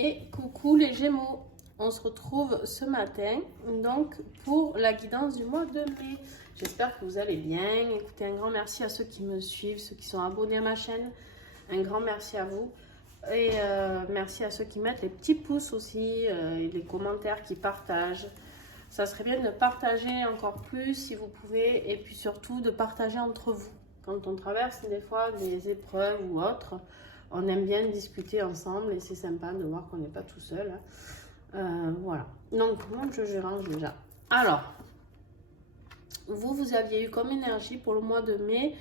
Et coucou les Gémeaux, on se retrouve ce matin donc pour la guidance du mois de mai. J'espère que vous allez bien. Écoutez, un grand merci à ceux qui me suivent, ceux qui sont abonnés à ma chaîne. Un grand merci à vous. Et merci à ceux qui mettent les petits pouces aussi, et les commentaires, qui partagent. Ça serait bien de partager encore plus si vous pouvez, et puis surtout de partager entre vous. Quand on traverse des fois des épreuves ou autres, on aime bien discuter ensemble et c'est sympa de voir qu'on n'est pas tout seul. Voilà. Donc, moi, je range déjà. Alors, vous aviez eu comme énergie pour le mois de mai,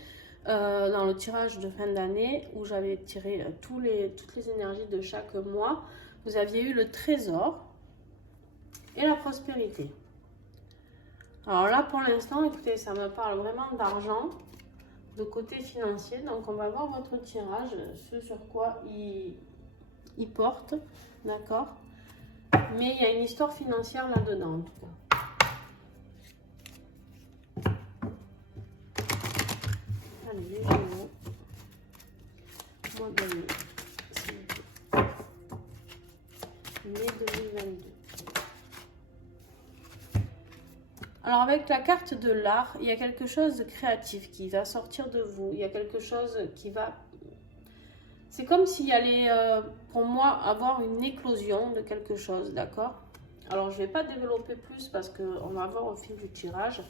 dans le tirage de fin d'année, où j'avais tiré toutes les énergies de chaque mois, vous aviez eu le trésor et la prospérité. Alors là, pour l'instant, écoutez, ça me parle vraiment d'argent, de côté financier. Donc, on va voir votre tirage, ce sur quoi il porte, d'accord? Mais il y a une histoire financière là-dedans, en tout cas. Allez, les Gémeaux. Mois de mai, s'il vous plaît. Mai 2022. Alors avec la carte de l'art, il y a quelque chose de créatif qui va sortir de vous. Il y a quelque chose qui va... C'est comme s'il y allait, pour moi, avoir une éclosion de quelque chose, d'accord? Alors je ne vais pas développer plus parce qu'on va voir au fil du tirage.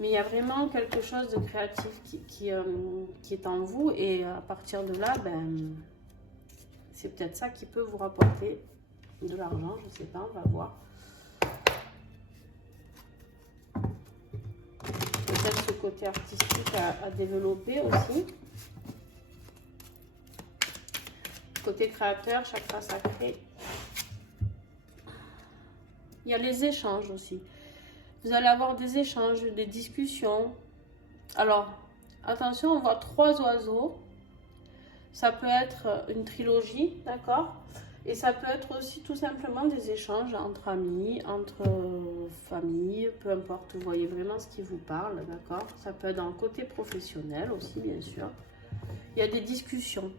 Mais il y a vraiment quelque chose de créatif qui est en vous. Et à partir de là, ben, c'est peut-être ça qui peut vous rapporter de l'argent. Je ne sais pas, on va voir. Peut-être ce côté artistique à développer aussi. Côté créateur, chakra sacré. Il y a les échanges aussi. Vous allez avoir des échanges, des discussions. Alors, attention, on voit 3 oiseaux. Ça peut être une trilogie, d'accord? Et ça peut être aussi tout simplement des échanges entre amis, entre familles, peu importe, vous voyez vraiment ce qui vous parle, d'accord? Ça peut être dans le côté professionnel aussi, bien sûr. Il y a des discussions.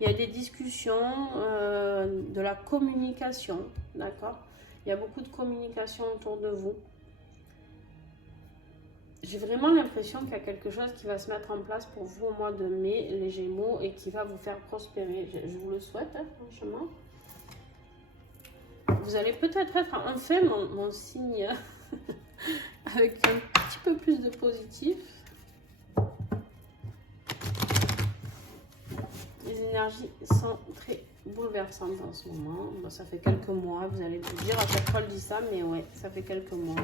Il y a des discussions, de la communication, d'accord? Il y a beaucoup de communication autour de vous. J'ai vraiment l'impression qu'il y a quelque chose qui va se mettre en place pour vous au mois de mai, les Gémeaux, et qui va vous faire prospérer. Je vous le souhaite, hein, franchement. Vous allez peut-être être enfin mon signe avec un petit peu plus de positif. Les énergies sont très bouleversantes en ce moment. Bon, ça fait quelques mois, vous allez vous dire, à chaque fois je dis ça, mais ouais, ça fait quelques mois.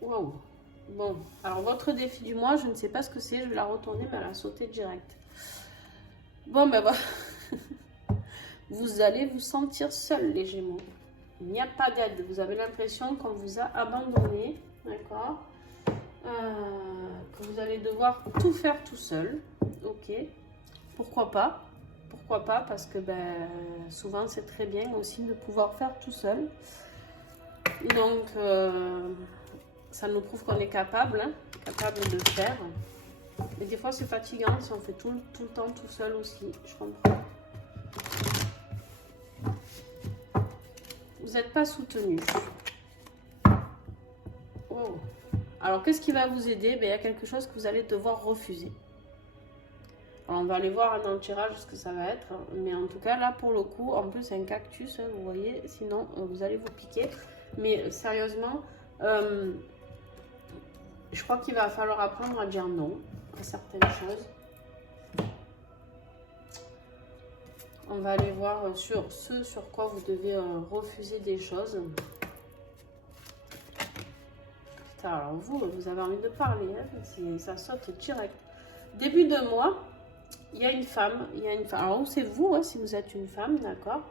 Waouh. Bon, alors votre défi du mois, je ne sais pas ce que c'est, je vais la retourner, mais elle a sauté direct. Bon, ben voilà. Vous allez vous sentir seul, les Gémeaux. Il n'y a pas d'aide. Vous avez l'impression qu'on vous a abandonné, d'accord? Que vous allez devoir tout faire tout seul. Ok. Pourquoi pas? Pourquoi pas? Parce que ben, souvent, c'est très bien aussi de pouvoir faire tout seul. Donc, ça nous prouve qu'on est capable, hein, capable de faire. Mais des fois, c'est fatigant si on fait tout le temps tout seul aussi. Je comprends. Vous n'êtes pas soutenu. Oh. Alors, qu'est-ce qui va vous aider? Ben, il y a quelque chose que vous allez devoir refuser. Alors, on va aller voir dans le tirage ce que ça va être. Mais en tout cas, là, pour le coup, en plus, c'est un cactus, hein, vous voyez. Sinon, vous allez vous piquer. Mais sérieusement, je crois qu'il va falloir apprendre à dire non à certaines choses. On va aller voir sur ce sur quoi vous devez refuser des choses. Putain, alors vous avez envie de parler, hein, ça saute direct. Début de mois, il y a une femme. Alors, c'est vous, hein, si vous êtes une femme, d'accord?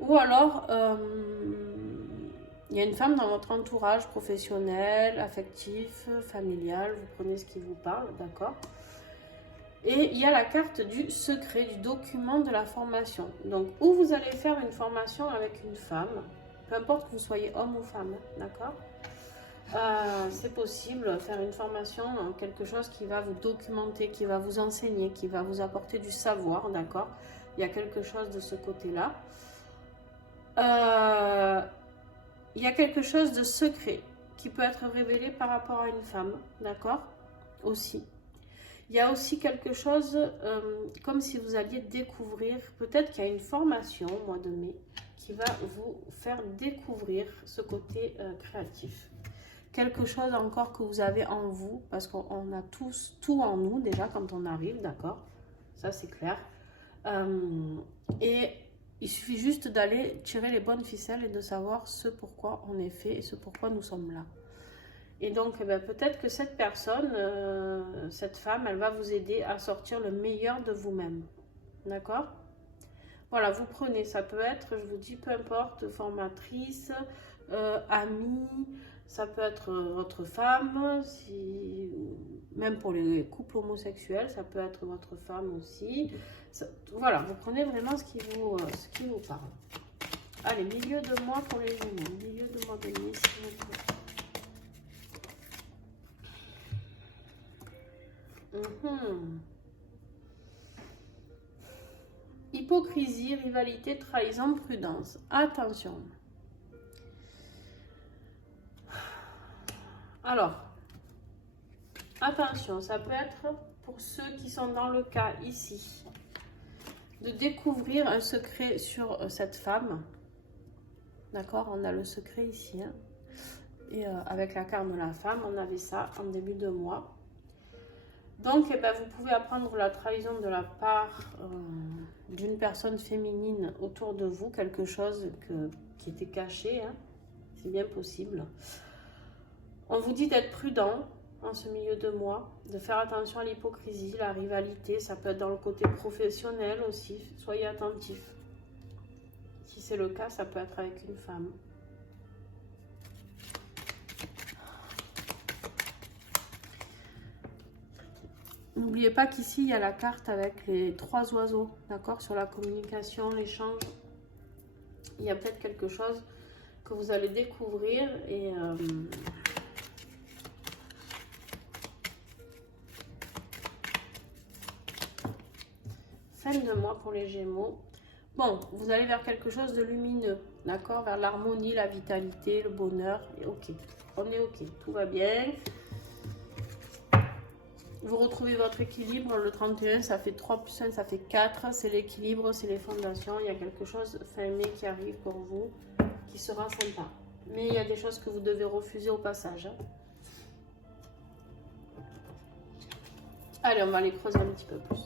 Ou alors, il y a une femme dans votre entourage professionnel, affectif, familial. Vous prenez ce qui vous parle, d'accord? Et il y a la carte du secret, du document de la formation. Donc, où vous allez faire une formation avec une femme, peu importe que vous soyez homme ou femme, d'accord? C'est possible, faire une formation, quelque chose qui va vous documenter, qui va vous enseigner, qui va vous apporter du savoir, d'accord? Il y a quelque chose de ce côté-là. Il y a quelque chose de secret qui peut être révélé par rapport à une femme, d'accord? Aussi. Il y a aussi quelque chose comme si vous alliez découvrir, peut-être qu'il y a une formation au mois de mai qui va vous faire découvrir ce côté créatif. Quelque chose encore que vous avez en vous, parce qu'on a tous tout en nous déjà quand on arrive, d'accord? Ça c'est clair. Et il suffit juste d'aller tirer les bonnes ficelles et de savoir ce pourquoi on est fait et ce pourquoi nous sommes là. Et donc, eh ben, peut-être que cette personne, cette femme, elle va vous aider à sortir le meilleur de vous-même. D'accord? Voilà, vous prenez, ça peut être, je vous dis, peu importe, formatrice, amie, ça peut être votre femme, si, même pour les couples homosexuels, ça peut être votre femme aussi. Ça, voilà, vous prenez vraiment ce qui vous parle. Allez, milieu de mois pour les Gémeaux, milieu de mois de mai, s'il vous plaît. Hypocrisie, rivalité, trahison, prudence. Attention. Alors, attention, ça peut être pour ceux qui sont dans le cas ici, de découvrir un secret sur cette femme. D'accord? On a le secret ici. Hein. Et avec la carte de la femme, on avait ça en début de mois. Donc, eh ben, vous pouvez apprendre la trahison de la part d'une personne féminine autour de vous, quelque chose qui était caché, hein. C'est bien possible. On vous dit d'être prudent en ce milieu de mois, de faire attention à l'hypocrisie, la rivalité, ça peut être dans le côté professionnel aussi, soyez attentifs. Si c'est le cas, ça peut être avec une femme. N'oubliez pas qu'ici, il y a la carte avec les 3 oiseaux, d'accord? Sur la communication, l'échange. Il y a peut-être quelque chose que vous allez découvrir et... fin de mois pour les Gémeaux. Bon, vous allez vers quelque chose de lumineux, d'accord? Vers l'harmonie, la vitalité, le bonheur. Et ok, on est ok, tout va bien. Vous retrouvez votre équilibre, le 31, ça fait 3 plus 1, ça fait 4. C'est l'équilibre, c'est les fondations. Il y a quelque chose fin mai qui arrive pour vous, qui sera sympa. Mais il y a des choses que vous devez refuser au passage. Hein. Allez, on va les creuser un petit peu plus.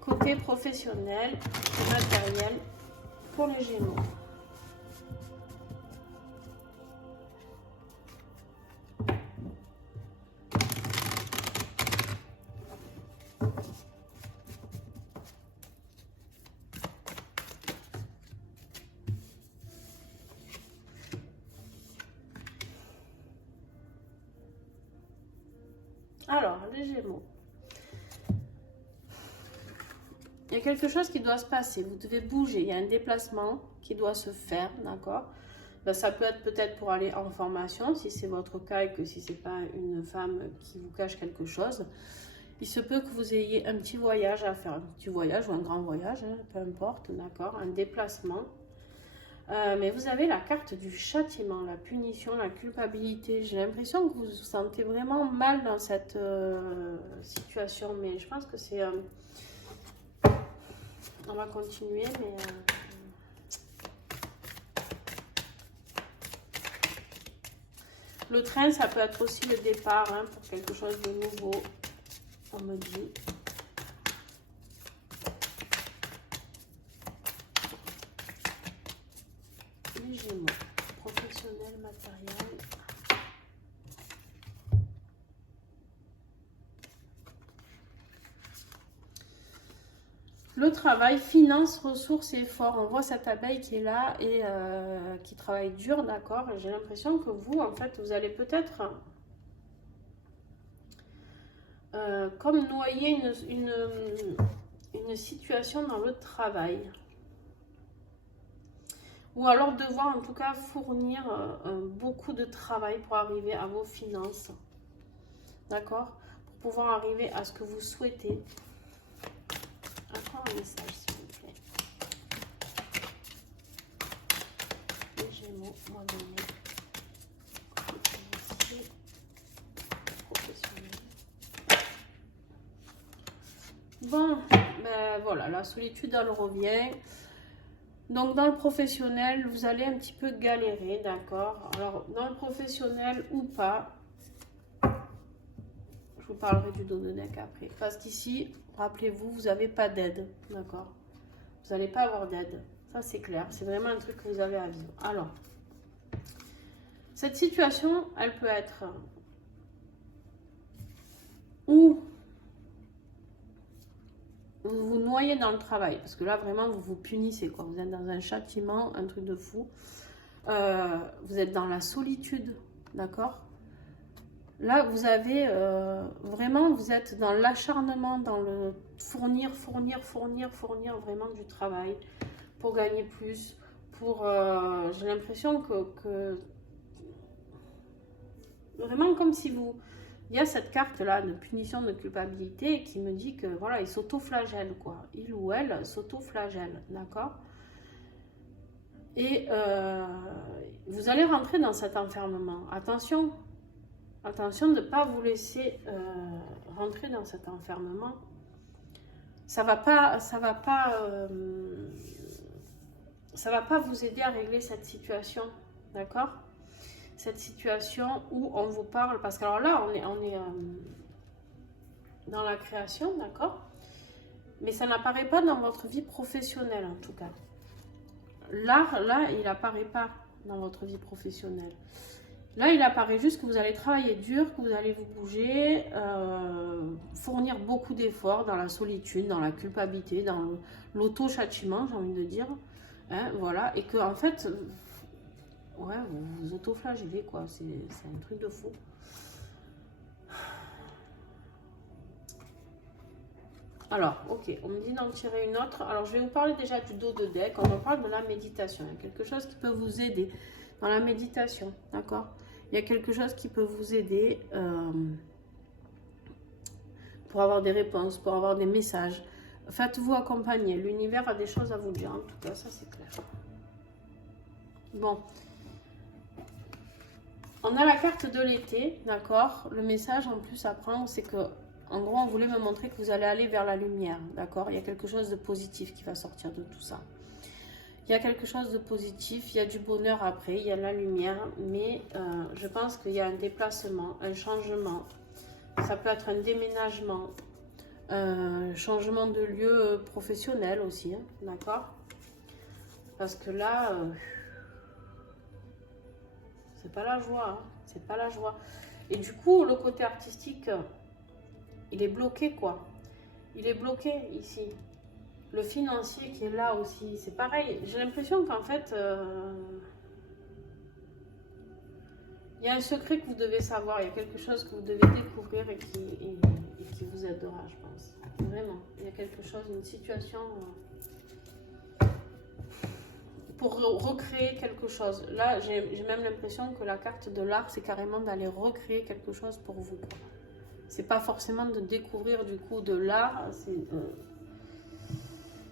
Côté professionnel et matériel pour les Gémeaux. Alors, les Gémeaux. Il y a quelque chose qui doit se passer. Vous devez bouger. Il y a un déplacement qui doit se faire, d'accord? Ben, ça peut être peut-être pour aller en formation, si c'est votre cas et que si c'est pas une femme qui vous cache quelque chose. Il se peut que vous ayez un petit voyage à faire, un petit voyage ou un grand voyage, hein, peu importe, d'accord? Un déplacement. Mais vous avez la carte du châtiment, la punition, la culpabilité. J'ai l'impression que vous vous sentez vraiment mal dans cette situation, mais je pense que c'est... on va continuer, mais... le train, ça peut être aussi le départ hein, pour quelque chose de nouveau, on me dit. Les Gémeaux, professionnel, matériel. Le travail, finance, ressources et efforts. On voit cette abeille qui est là et qui travaille dur, d'accord? J'ai l'impression que vous, en fait, vous allez peut-être comme noyer une situation dans le travail. Ou alors devoir en tout cas fournir beaucoup de travail pour arriver à vos finances. D'accord? Pour pouvoir arriver à ce que vous souhaitez. encore un message, s'il vous plaît. Les Gémeaux, mois de mai. Professionnel. Bon, ben voilà, la solitude, elle revient. Donc, dans le professionnel, vous allez un petit peu galérer, d'accord? Alors, dans le professionnel ou pas, je vous parlerai du dos de deck après. Parce qu'ici, rappelez-vous, vous n'avez pas d'aide, d'accord? Vous n'allez pas avoir d'aide. Ça, c'est clair. C'est vraiment un truc que vous avez à vivre. Alors, cette situation, elle peut être où vous vous noyez dans le travail. Parce que là, vraiment, vous vous punissez, quoi. Vous êtes dans un châtiment, un truc de fou. Vous êtes dans la solitude, d'accord? Là, vous avez vraiment, vous êtes dans l'acharnement, dans le fournir vraiment du travail pour gagner plus. J'ai l'impression que vraiment comme si vous... Il y a cette carte-là de punition, de culpabilité qui me dit que voilà, il s'auto-flagelle, quoi. Il ou elle s'auto-flagelle, d'accord? Et vous allez rentrer dans cet enfermement. Attention, attention de ne pas vous laisser rentrer dans cet enfermement. Ça va pas vous aider à régler cette situation, d'accord? Cette situation où on vous parle, parce que alors là, on est dans la création, d'accord? Mais ça n'apparaît pas dans votre vie professionnelle, en tout cas. L'art, là, il n'apparaît pas dans votre vie professionnelle. Là, il apparaît juste que vous allez travailler dur, que vous allez vous bouger, fournir beaucoup d'efforts dans la solitude, dans la culpabilité, dans l'auto-châtiment, j'ai envie de dire. Hein, voilà, et que en fait, ouais, vous vous auto-flagellez, quoi. C'est un truc de fou. Alors, ok, on me dit d'en tirer une autre. Alors, je vais vous parler déjà du dos de deck. On en parle de la méditation. Il y a quelque chose qui peut vous aider dans la méditation, d'accord? Il y a quelque chose qui peut vous aider pour avoir des réponses, pour avoir des messages. Faites-vous accompagner. L'univers a des choses à vous dire, en tout cas, ça c'est clair. Bon. On a la carte de l'été, d'accord? Le message en plus à prendre, c'est que, en gros, on voulait me montrer que vous allez aller vers la lumière, d'accord? Il y a quelque chose de positif qui va sortir de tout ça. Il y a quelque chose de positif, il y a du bonheur après, il y a la lumière, mais je pense qu'il y a un déplacement, un changement. Ça peut être un déménagement, changement de lieu professionnel aussi, hein, d'accord? Parce que là, c'est pas la joie, hein, c'est pas la joie. Et du coup, le côté artistique, il est bloqué, quoi. Il est bloqué ici. Le financier qui est là aussi, c'est pareil. J'ai l'impression qu'en fait, il y a un secret que vous devez savoir. Il y a quelque chose que vous devez découvrir et qui vous aidera, je pense. Vraiment. Il y a quelque chose, une situation pour recréer quelque chose. Là, j'ai même l'impression que la carte de l'art, c'est carrément d'aller recréer quelque chose pour vous. C'est pas forcément de découvrir du coup de l'art,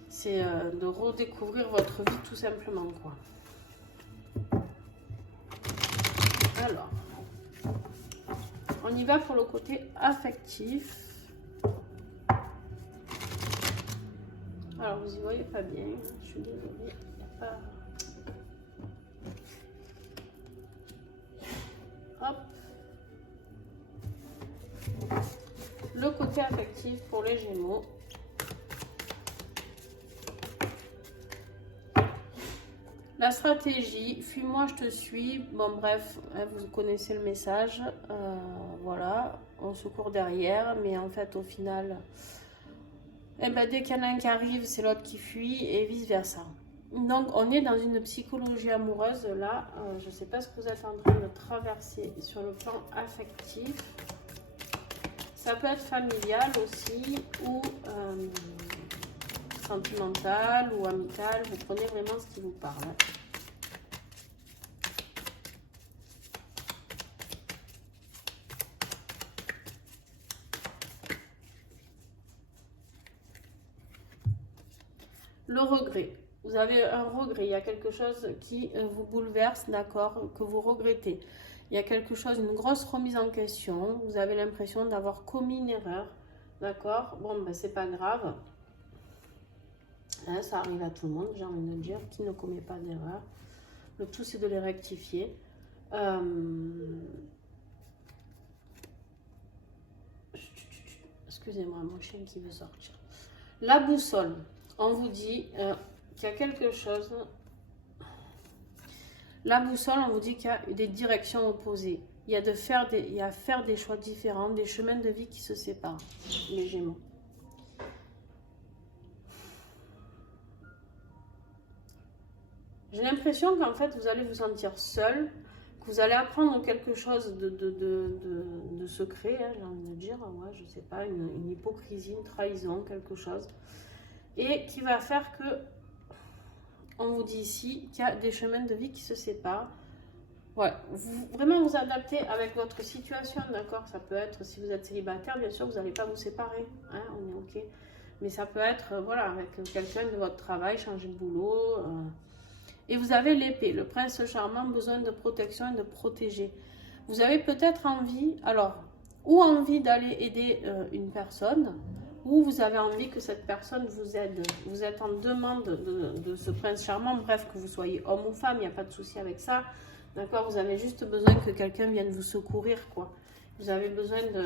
c'est de redécouvrir votre vie tout simplement, quoi. Alors, on y va pour le côté affectif. Alors, vous y voyez pas bien, je suis désolée, il n'y a pas... Hop. Le côté affectif pour les Gémeaux. La stratégie, fuis-moi, je te suis. Bon, bref, hein, vous connaissez le message. Voilà, on se court derrière, mais en fait, au final, eh ben, dès qu'il y en a un qui arrive, c'est l'autre qui fuit et vice-versa. Donc, on est dans une psychologie amoureuse. Là, je ne sais pas ce que vous êtes en train de traverser sur le plan affectif. Ça peut être familial aussi, ou sentimental, ou amical. Vous prenez vraiment ce qui vous parle. Le regret. Vous avez un regret, il y a quelque chose qui vous bouleverse, d'accord, que vous regrettez. Il y a quelque chose, une grosse remise en question. Vous avez l'impression d'avoir commis une erreur, d'accord. Bon, ben c'est pas grave. Hein, ça arrive à tout le monde, j'ai envie de dire, qui ne commet pas d'erreur. Le tout, c'est de les rectifier. Excusez-moi, mon chien qui veut sortir. La boussole. On vous dit qu'il y a quelque chose. La boussole, on vous dit qu'il y a des directions opposées. Il y a à faire des choix différents, des chemins de vie qui se séparent, les Gémeaux. J'ai l'impression qu'en fait, vous allez vous sentir seul, que vous allez apprendre quelque chose de secret, hein, j'ai envie de dire, ouais, je sais pas, une hypocrisie, une trahison, quelque chose. Et qui va faire que, on vous dit ici, qu'il y a des chemins de vie qui se séparent. Ouais, vraiment vous adaptez avec votre situation, d'accord. Ça peut être, si vous êtes célibataire, bien sûr, vous n'allez pas vous séparer, hein, on est ok. Mais ça peut être, voilà, avec quelqu'un de votre travail, changer de boulot. Et vous avez l'épée, le prince charmant, besoin de protection et de protéger. Vous avez peut-être envie, alors, ou envie d'aller aider une personne, ou vous avez envie que cette personne vous aide. Vous êtes en demande de ce prince charmant, bref, que vous soyez homme ou femme, il n'y a pas de souci avec ça. D'accord, vous avez juste besoin que quelqu'un vienne vous secourir, quoi. Vous avez besoin de...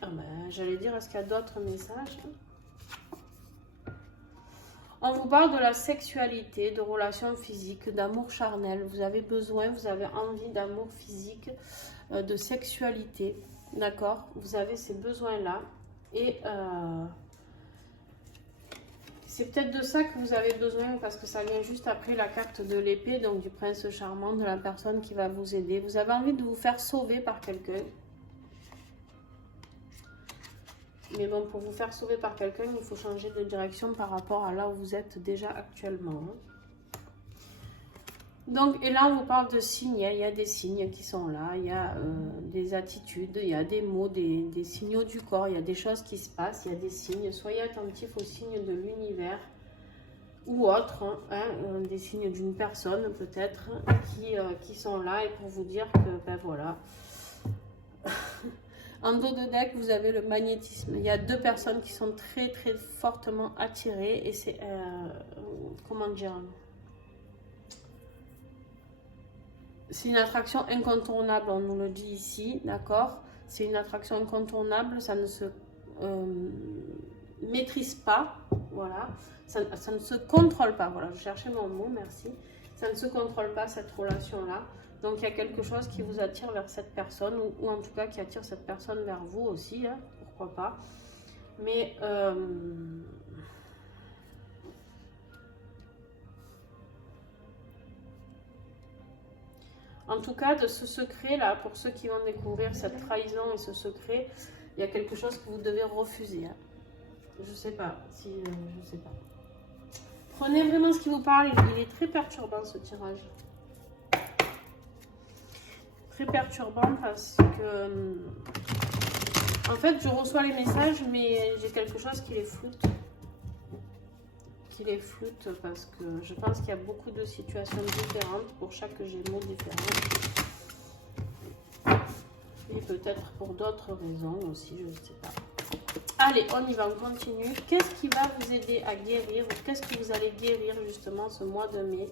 Ah ben, j'allais dire, est-ce qu'il y a d'autres messages ? On vous parle de la sexualité, de relations physiques, d'amour charnel. Vous avez besoin, vous avez envie d'amour physique, de sexualité. D'accord ? Vous avez ces besoins-là. Et c'est peut-être de ça que vous avez besoin parce que ça vient juste après la carte de l'épée, donc du prince charmant, de la personne qui va vous aider. Vous avez envie de vous faire sauver par quelqu'un. Mais bon, pour vous faire sauver par quelqu'un, il faut changer de direction par rapport à là où vous êtes déjà actuellement. Donc, et là, on vous parle de signes. Il y a des signes qui sont là. Il y a des attitudes, il y a des mots, des signaux du corps. Il y a des choses qui se passent. Il y a des signes. Soyez attentifs aux signes de l'univers ou autres. Hein, des signes d'une personne peut-être qui sont là et pour vous dire que, ben voilà... En dos de deck, vous avez le magnétisme. Il y a deux personnes qui sont très très fortement attirées et c'est comment dire, c'est une attraction incontournable, on nous le dit ici, d'accord. C'est une attraction incontournable, ça ne se maîtrise pas, voilà. Ça ne se contrôle pas, voilà. Je cherchais mon mot, merci. Ça ne se contrôle pas cette relation-là. Donc il y a quelque chose qui vous attire vers cette personne, ou en tout cas qui attire cette personne vers vous aussi, hein, pourquoi pas. Mais en tout cas, de ce secret-là, pour ceux qui vont découvrir cette trahison et ce secret, il y a quelque chose que vous devez refuser. Hein. Je sais pas, si je sais pas. Prenez vraiment ce qui vous parle, il est très perturbant ce tirage. Très perturbant parce que en fait je reçois les messages mais j'ai quelque chose qui les floute parce que je pense qu'il y a beaucoup de situations différentes pour chaque Gémeaux différent et peut-être pour d'autres raisons aussi, je ne sais pas. Allez, on y va, on continue. Qu'est-ce qui va vous aider à guérir ou qu'est-ce que vous allez guérir justement ce mois de mai?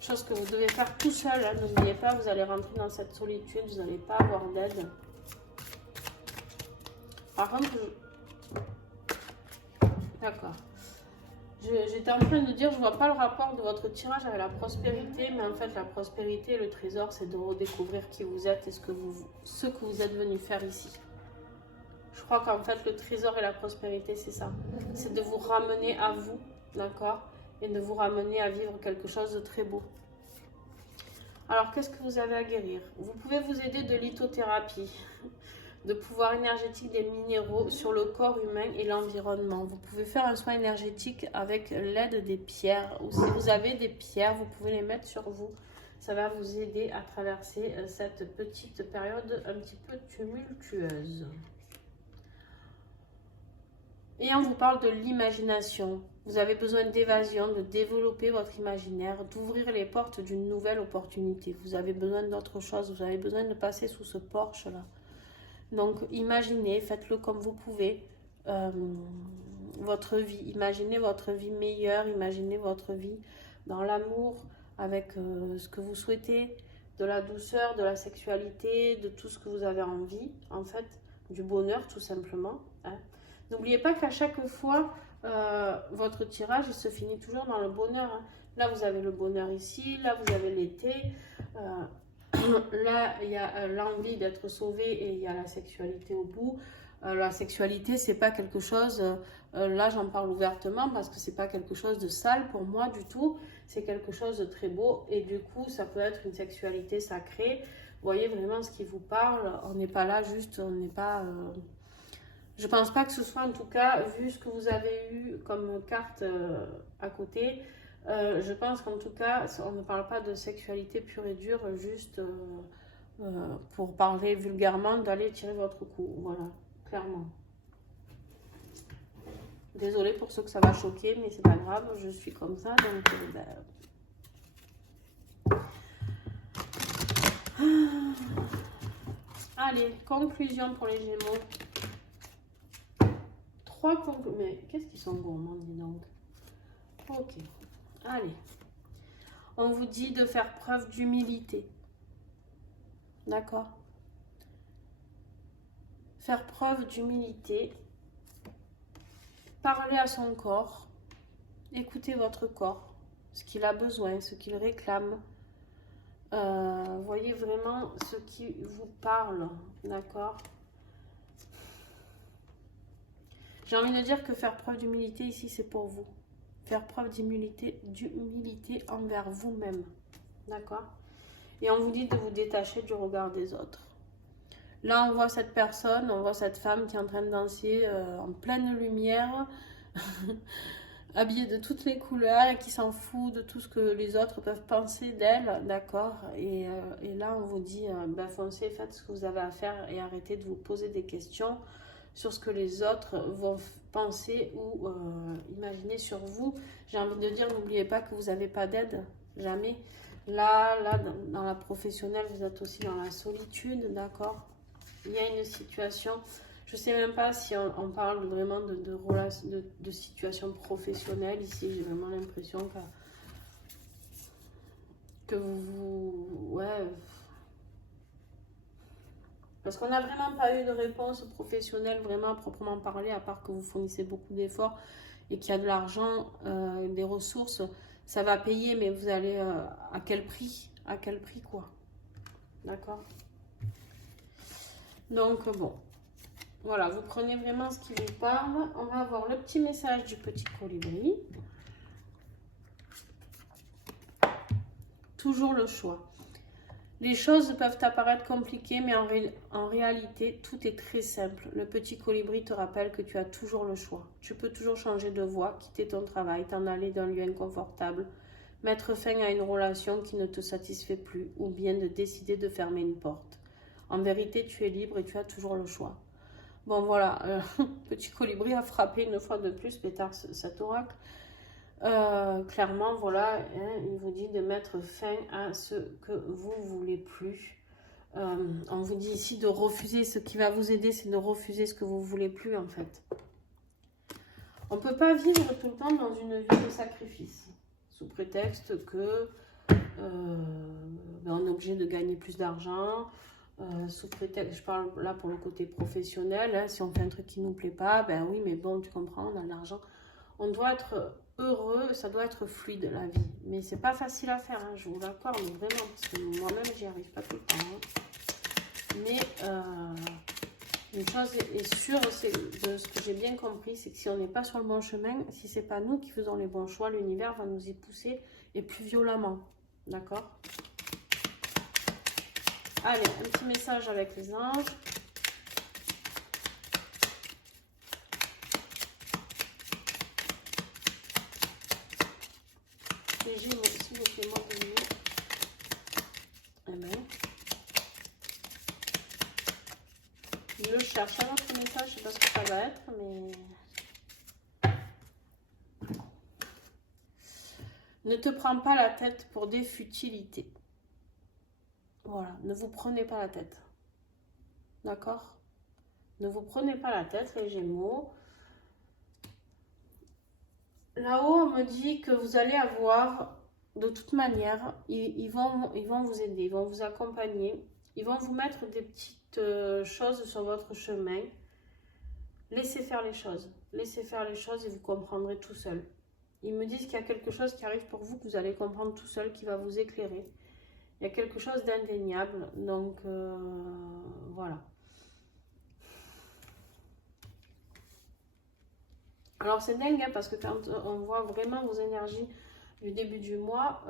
Chose que vous devez faire tout seul, hein. N'oubliez pas, vous allez rentrer dans cette solitude, vous n'allez pas avoir d'aide. Par contre, d'accord. J'étais en train de dire, je ne vois pas le rapport de votre tirage avec la prospérité, mais en fait, la prospérité et le trésor, c'est de redécouvrir qui vous êtes et ce que vous êtes venu faire ici. Je crois qu'en fait, le trésor et la prospérité, c'est ça. C'est de vous ramener à vous, d'accord ? Et de vous ramener à vivre quelque chose de très beau. Alors, qu'est-ce que vous avez à guérir? Vous pouvez vous aider de lithothérapie, de pouvoir énergétique des minéraux sur le corps humain et l'environnement. Vous pouvez faire un soin énergétique avec l'aide des pierres. Ou si vous avez des pierres, vous pouvez les mettre sur vous. Ça va vous aider à traverser cette petite période un petit peu tumultueuse. Et on vous parle de l'imagination. Vous avez besoin d'évasion, de développer votre imaginaire, d'ouvrir les portes d'une nouvelle opportunité. Vous avez besoin d'autre chose, vous avez besoin de passer sous ce porche-là. Donc, imaginez, faites-le comme vous pouvez, votre vie. Imaginez votre vie meilleure, imaginez votre vie dans l'amour, avec ce que vous souhaitez, de la douceur, de la sexualité, de tout ce que vous avez envie, en fait, du bonheur tout simplement. Hein. N'oubliez pas qu'à chaque fois, votre tirage il se finit toujours dans le bonheur. Hein. Là, vous avez le bonheur ici, là, vous avez l'été. Là, il y a l'envie d'être sauvé et il y a la sexualité au bout. La sexualité, c'est pas quelque chose, là j'en parle ouvertement parce que c'est pas quelque chose de sale pour moi du tout. C'est quelque chose de très beau et du coup, ça peut être une sexualité sacrée. Vous voyez vraiment ce qui vous parle. On n'est pas là juste, on n'est pas... Je pense pas que ce soit en tout cas, vu ce que vous avez eu comme carte à côté, je pense qu'en tout cas, on ne parle pas de sexualité pure et dure, juste pour parler vulgairement, d'aller tirer votre coup. Voilà, clairement. Désolée pour ceux que ça va choquer, mais c'est pas grave, je suis comme ça, donc... Allez, conclusion pour les Gémeaux. 3 conclusions. Mais qu'est-ce qu'ils sont gourmands, dis donc. Ok, allez. On vous dit de faire preuve d'humilité. D'accord? Faire preuve d'humilité. Parler à son corps. Écoutez votre corps. Ce qu'il a besoin, ce qu'il réclame. Voyez vraiment ce qui vous parle. D'accord? J'ai envie de dire que faire preuve d'humilité ici, c'est pour vous. Faire preuve d'humilité envers vous-même. D'accord? Et on vous dit de vous détacher du regard des autres. Là, on voit cette personne, on voit cette femme qui est en train de danser en pleine lumière, habillée de toutes les couleurs et qui s'en fout de tout ce que les autres peuvent penser d'elle. D'accord? Et là, on vous dit, foncez, faites ce que vous avez à faire et arrêtez de vous poser des questions sur ce que les autres vont penser ou imaginer sur vous. J'ai envie de dire, n'oubliez pas que vous n'avez pas d'aide, jamais. Là, dans la professionnelle, vous êtes aussi dans la solitude, d'accord? Il y a une situation, je ne sais même pas si on parle vraiment de situation professionnelle. Ici, j'ai vraiment l'impression que ouais... Parce qu'on n'a vraiment pas eu de réponse professionnelle vraiment à proprement parler, à part que vous fournissez beaucoup d'efforts et qu'il y a de l'argent, des ressources. Ça va payer, mais vous allez à quel prix? À quel prix, quoi? D'accord? Donc, bon. Voilà, vous prenez vraiment ce qui vous parle. On va avoir le petit message du petit colibri. Toujours le choix. Les choses peuvent apparaître compliquées, mais en réalité, tout est très simple. Le petit colibri te rappelle que tu as toujours le choix. Tu peux toujours changer de voie, quitter ton travail, t'en aller d'un lieu inconfortable, mettre fin à une relation qui ne te satisfait plus, ou bien de décider de fermer une porte. En vérité, tu es libre et tu as toujours le choix. Bon, voilà, petit colibri a frappé une fois de plus, pétard cet oracle. Clairement, voilà, hein, il vous dit de mettre fin à ce que vous voulez plus. On vous dit ici de refuser. Ce qui va vous aider, c'est de refuser ce que vous voulez plus, en fait. On ne peut pas vivre tout le temps dans une vie de sacrifice, sous prétexte que on est obligé de gagner plus d'argent. Sous prétexte, je parle là pour le côté professionnel, hein, si on fait un truc qui ne nous plaît pas, ben oui, mais bon, tu comprends, on a de l'argent. On doit être heureux, ça doit être fluide la vie. Mais c'est pas facile à faire, hein, je vous l'accorde, mais vraiment, parce que moi-même, j'y arrive pas tout le temps. Hein. Mais une chose est sûre, c'est de ce que j'ai bien compris, c'est que si on n'est pas sur le bon chemin, si c'est pas nous qui faisons les bons choix, l'univers va nous y pousser et plus violemment. D'accord? Allez, un petit message avec les anges. Les Gémeaux, s'il vous plaît, moi de mieux. Amen. Je le cherche un autre message, je ne sais pas ce que ça va être, mais... Ne te prends pas la tête pour des futilités. Voilà, ne vous prenez pas la tête. D'accord? Ne vous prenez pas la tête, les Gémeaux. Là-haut, on me dit que vous allez avoir, de toute manière, ils vont vous aider, ils vont vous accompagner, ils vont vous mettre des petites choses sur votre chemin. Laissez faire les choses. Laissez faire les choses et vous comprendrez tout seul. Ils me disent qu'il y a quelque chose qui arrive pour vous, que vous allez comprendre tout seul, qui va vous éclairer. Il y a quelque chose d'indéniable. Donc, voilà. Alors, c'est dingue, hein, parce que quand on voit vraiment vos énergies du début du mois,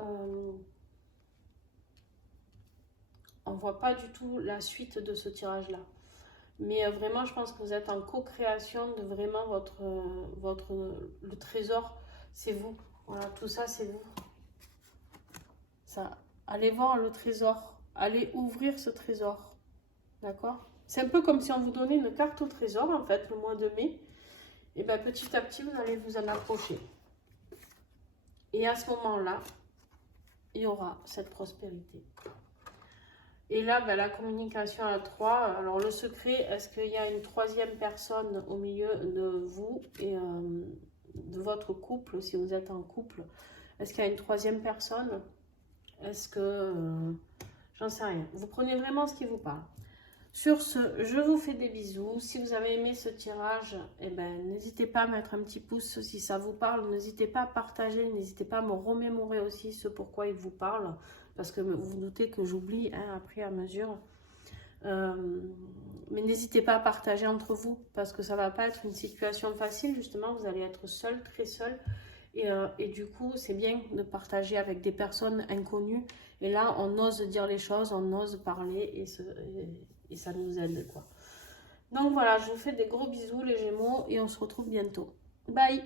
on ne voit pas du tout la suite de ce tirage-là. Mais vraiment, je pense que vous êtes en co-création de vraiment le trésor, c'est vous. Voilà, tout ça, c'est vous. Ça, allez voir le trésor. Allez ouvrir ce trésor. D'accord? C'est un peu comme si on vous donnait une carte au trésor, en fait, le mois de mai. Et bien, petit à petit, vous allez vous en approcher. Et à ce moment-là, il y aura cette prospérité. Et là, ben, la communication à 3. Alors, le secret, est-ce qu'il y a une troisième personne au milieu de vous et de votre couple, si vous êtes en couple? Est-ce qu'il y a une troisième personne? Est-ce que... j'en sais rien. Vous prenez vraiment ce qui vous parle. Sur ce, je vous fais des bisous. Si vous avez aimé ce tirage, eh ben, n'hésitez pas à mettre un petit pouce si ça vous parle. N'hésitez pas à partager. N'hésitez pas à me remémorer aussi ce pourquoi il vous parle. Parce que vous vous doutez que j'oublie hein, après à mesure. Mais n'hésitez pas à partager entre vous. Parce que ça ne va pas être une situation facile. Justement, vous allez être seul, très seul. Et du coup, c'est bien de partager avec des personnes inconnues. Et là, on ose dire les choses, on ose parler et ça nous aide, quoi. Donc voilà, je vous fais des gros bisous, les Gémeaux, et on se retrouve bientôt. Bye!